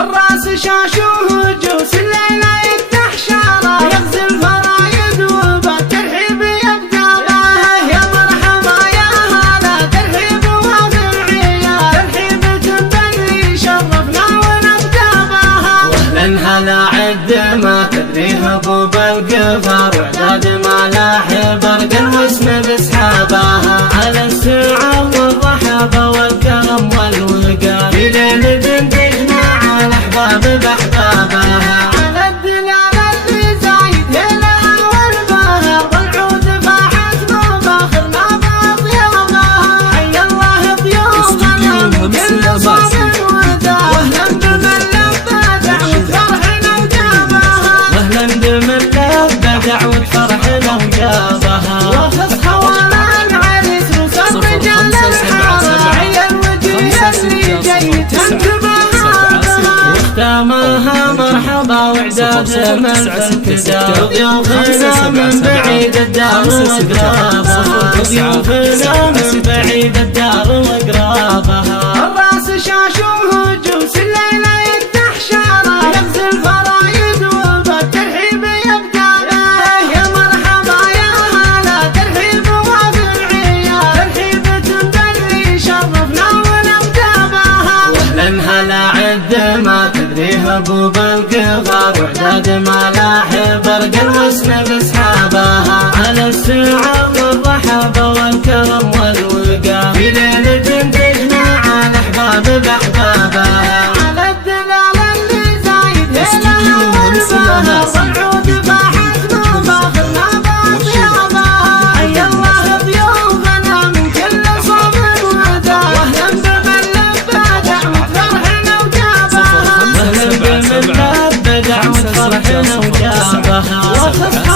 الراس شاشوه جوس الليلة يفتح شاره يغزي الفرايد وبالترحيب يبدأ به يا مرحبا يا هلا ترحيب وافرعية ترحيبة باللي شرفنا ونبدأ بها واهلا هلا عد ما تدري هبوب القفر وعداد ما لاح برق الوسم بسحابها على السعة والرحابة والكرم والوقار في ليل تجمع الأحباب بأحبابها على الدلال اللي زايد هلا والبهر والعود فاحت مفاخرنا بأطيابها حي الله ضيوفنا من كل صوب ودار واهلا بمن لبى دعوة فرحنا وجابها واهلا بمن لبى دعوة فرحنا وجابها وخص حوالي العريس وصف رجال الحارة هي الوجيه اللي جاي تنتبهها واختامها مرحبا وعداد من فانتدى وضيوفنا من بعيد الدار وقرابها وضيوفنا من بعيد الدار وقرابها الراس شاشوه جوس الليلة يفتح شاره يغزي الفرايد وبالترحيب يبدأ به يا مرحبا يا هلا ترحيب وافرعية ترحيبة باللي شرفنا ونبدأ بها واهلا هلا عد ما تدري هبوب القفر وعداد ما لاح برق الوسم بسحابها على السعة والرحابة والكرم والوقار في ليلة تجمع الأحباب بأحبابها على الدلال اللي زايد هلا والبهر والعود فاحت مفاخرنا بأطيابها حي الله ضيوفنا من كل صوب ودار واهلا بمن لبى دعوة فرحنا وجابها واهلا بمن لبى دعوة فرحنا وجابها وخص